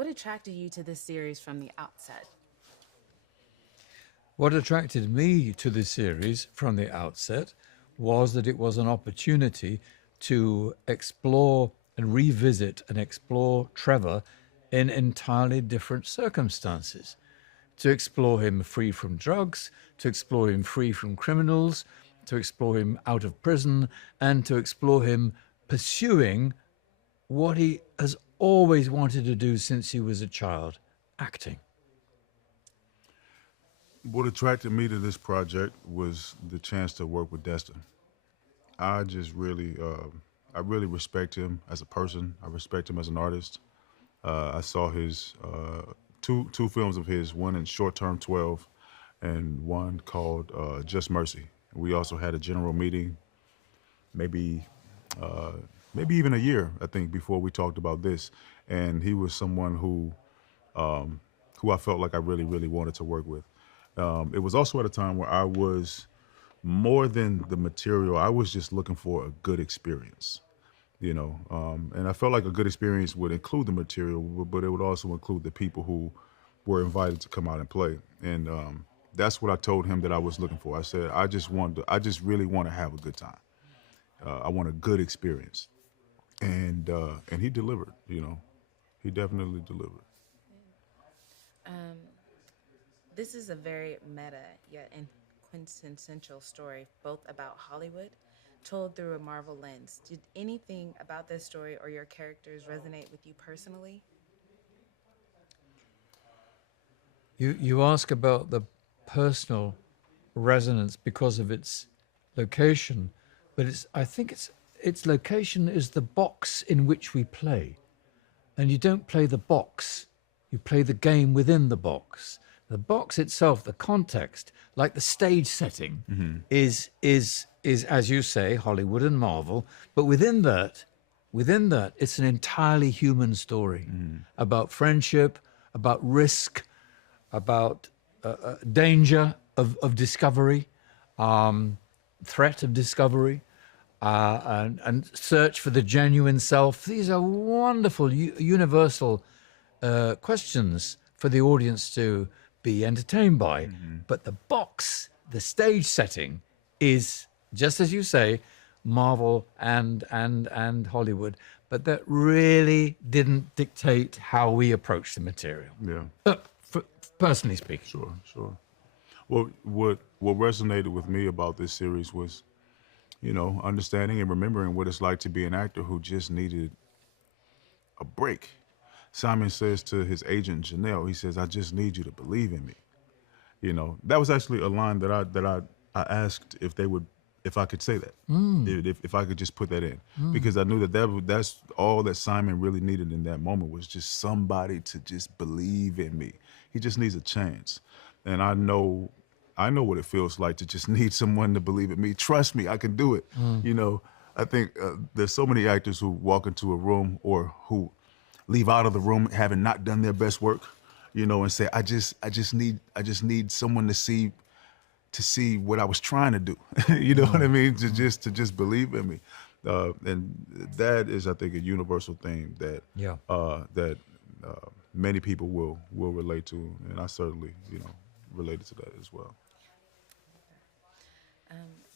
What attracted you to this series from the outset? What attracted me to this series from the outset was that it was an opportunity to explore and revisit and explore Trevor in entirely different circumstances. To explore him free from drugs, to explore him free from criminals, to explore him out of prison, and to explore him pursuing what he has always wanted to do since he was a child, acting. What attracted me to this project was the chance to work with Destin. I just really, I really respect him as a person. I respect him as an artist. I saw his two films of his, one in Short Term 12 and one called Just Mercy. We also had a general meeting, maybe maybe even a year, I think, before we talked about this. And he was someone who I felt like I really, really wanted to work with. It was also at a time where I was more than the material. I was just looking for a good experience, and I felt like a good experience would include the material, but it would also include the people who were invited to come out and play. And that's what I told him that I was looking for. I said, I just really want to have a good time. I want a good experience, and he delivered. He definitely delivered. Um, this is a very meta yet quintessential story, both about Hollywood, told through a Marvel lens. Did anything about this story or your characters resonate with you personally? You ask about the personal resonance because of its location, but I think its location is the box in which we play. And you don't play the box, you play the game within the box. The box itself, the context, like the stage setting, is as you say, Hollywood and Marvel. But within that, it's an entirely human story about friendship, about risk, about danger of discovery, threat of discovery, and search for the genuine self. These are wonderful, universal questions for the audience to be entertained by. But the box, the stage setting, is, just as you say, Marvel and Hollywood. But that really didn't dictate how we approach the material. Yeah. Personally speaking. Sure. Well, what resonated with me about this series was, understanding and remembering what it's like to be an actor who just needed a break. Simon says to his agent Janelle, he says, "I just need you to believe in me." That was actually a line that I asked if I could say that, if I could just put that in, because I knew that's all that Simon really needed in that moment was just somebody to just believe in me. He just needs a chance, and I know what it feels like to just need someone to believe in me. Trust me, I can do it. I think there's so many actors who walk into a room or who leave out of the room having not done their best work, and say, I just need someone to see what I was trying to do. You know what I mean? To just believe in me. And that is, I think, a universal theme that many people will relate to, and I certainly, related to that as well.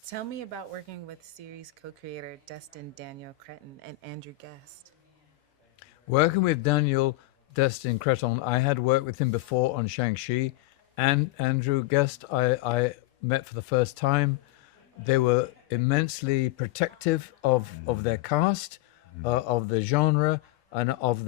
Tell me about working with series co-creator Destin Daniel Cretton and Andrew Guest. Working with Daniel Destin Creton, I had worked with him before on Shang-Chi, and Andrew Guest I met for the first time. They were immensely protective of their cast, of the genre, and of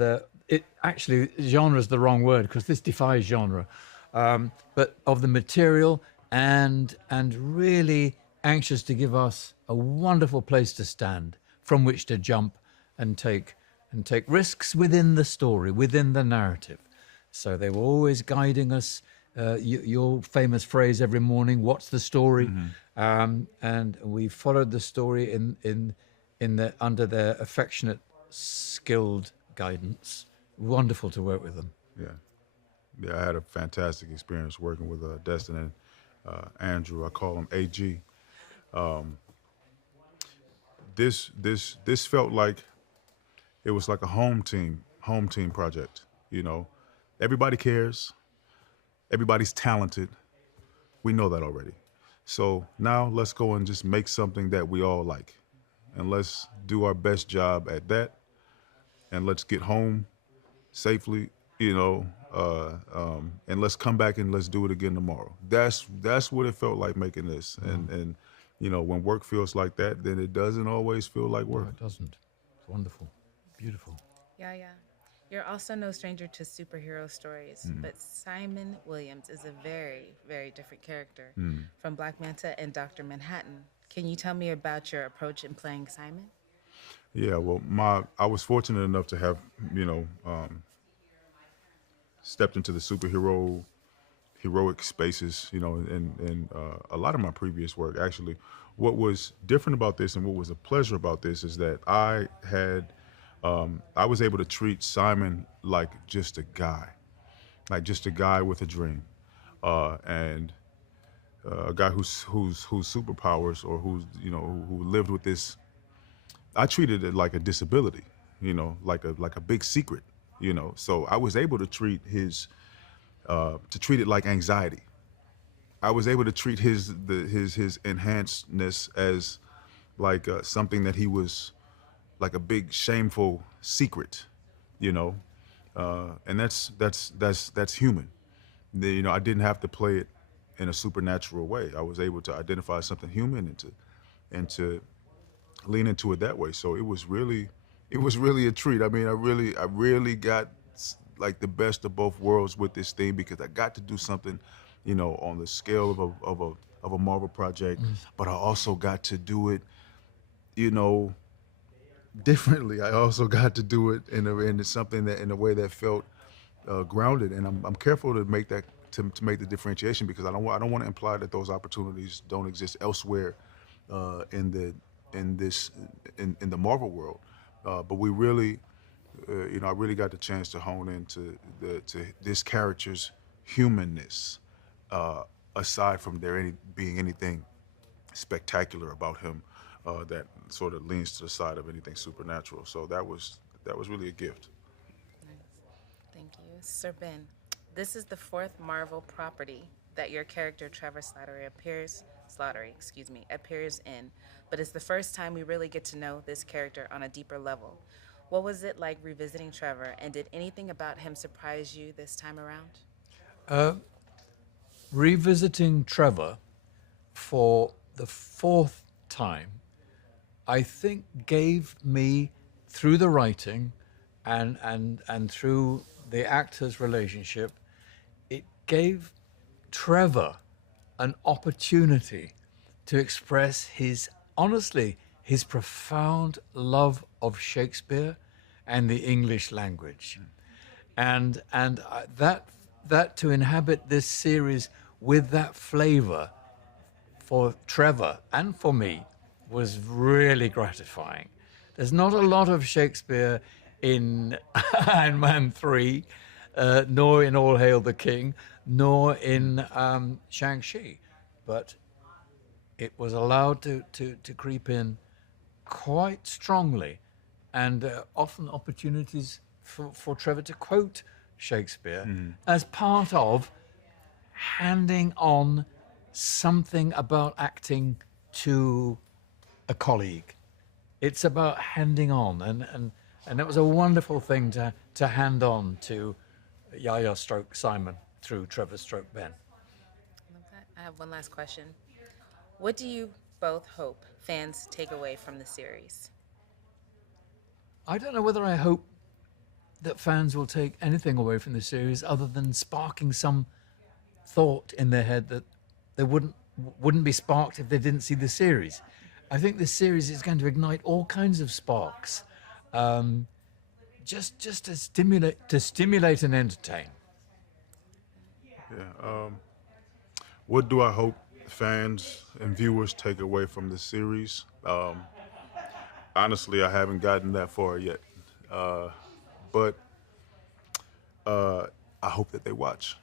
actually, genre is the wrong word because this defies genre, but of the material, and really anxious to give us a wonderful place to stand from which to jump and take risks within the story, within the narrative. So they were always guiding us. Your famous phrase every morning, "What's the story?" And we followed the story under their affectionate, skilled guidance. Wonderful to work with them. Yeah. I had a fantastic experience working with Destin and Andrew. I call him AG. This felt like it was like a home team project. You know, everybody cares. Everybody's talented. We know that already. So now let's go and just make something that we all like, and let's do our best job at that, and let's get home safely, and let's come back and let's do it again tomorrow. That's what it felt like making this. And when work feels like that, then it doesn't always feel like No, work. it doesn't. It's wonderful. Beautiful. Yeah, yeah. You're also no stranger to superhero stories, but Simon Williams is a very, very different character from Black Manta and Dr. Manhattan. Can you tell me about your approach in playing Simon? Yeah, well, I was fortunate enough to have, stepped into the heroic spaces, and a lot of my previous work. Actually, what was different about this and what was a pleasure about this is that I was able to treat Simon like just a guy, with a dream, and a guy whose superpowers, or who lived with this. I treated it like a disability, like a big secret, So I was able to treat it like anxiety. I was able to treat his enhancedness as like something that he was, like a big shameful secret, you know, and that's human. I didn't have to play it in a supernatural way. I was able to identify something human and to lean into it that way. So it was really a treat. I mean, I really got like the best of both worlds with this thing, because I got to do something, on the scale of a Marvel project, but I also got to do it, differently. I also got to do it in something that, in a way that felt grounded. And I'm careful to make that to make the differentiation, because I don't want to imply that those opportunities don't exist elsewhere in the Marvel world. But we really, I really got the chance to hone into to this character's humanness, aside from there being anything spectacular about him that sort of leans to the side of anything supernatural. So that was really a gift. Nice. Thank you. Sir Ben, this is the fourth Marvel property that your character Trevor appears in, but it's the first time we really get to know this character on a deeper level. What was it like revisiting Trevor, and did anything about him surprise you this time around? Revisiting Trevor for the fourth time, I think gave me, through the writing and through the actors' relationship, it gave Trevor an opportunity to express his profound love of Shakespeare and the English language. And that to inhabit this series with that flavor for Trevor and for me was really gratifying. There's not a lot of Shakespeare in Iron Man 3, nor in All Hail the King, nor in Shang-Chi, but it was allowed to creep in quite strongly, and often opportunities for Trevor to quote Shakespeare as part of handing on something about acting to a colleague. It's about handing on, and it was a wonderful thing to hand on to Yahya stroke Simon through Trevor stroke Ben. Love that. I have one last question. What do you both hope fans take away from the series? I don't know whether I hope that fans will take anything away from the series other than sparking some thought in their head that they wouldn't be sparked if they didn't see the series. I think this series is going to ignite all kinds of sparks, just to stimulate and entertain. Yeah. What do I hope fans and viewers take away from the series? Honestly, I haven't gotten that far yet, but I hope that they watch.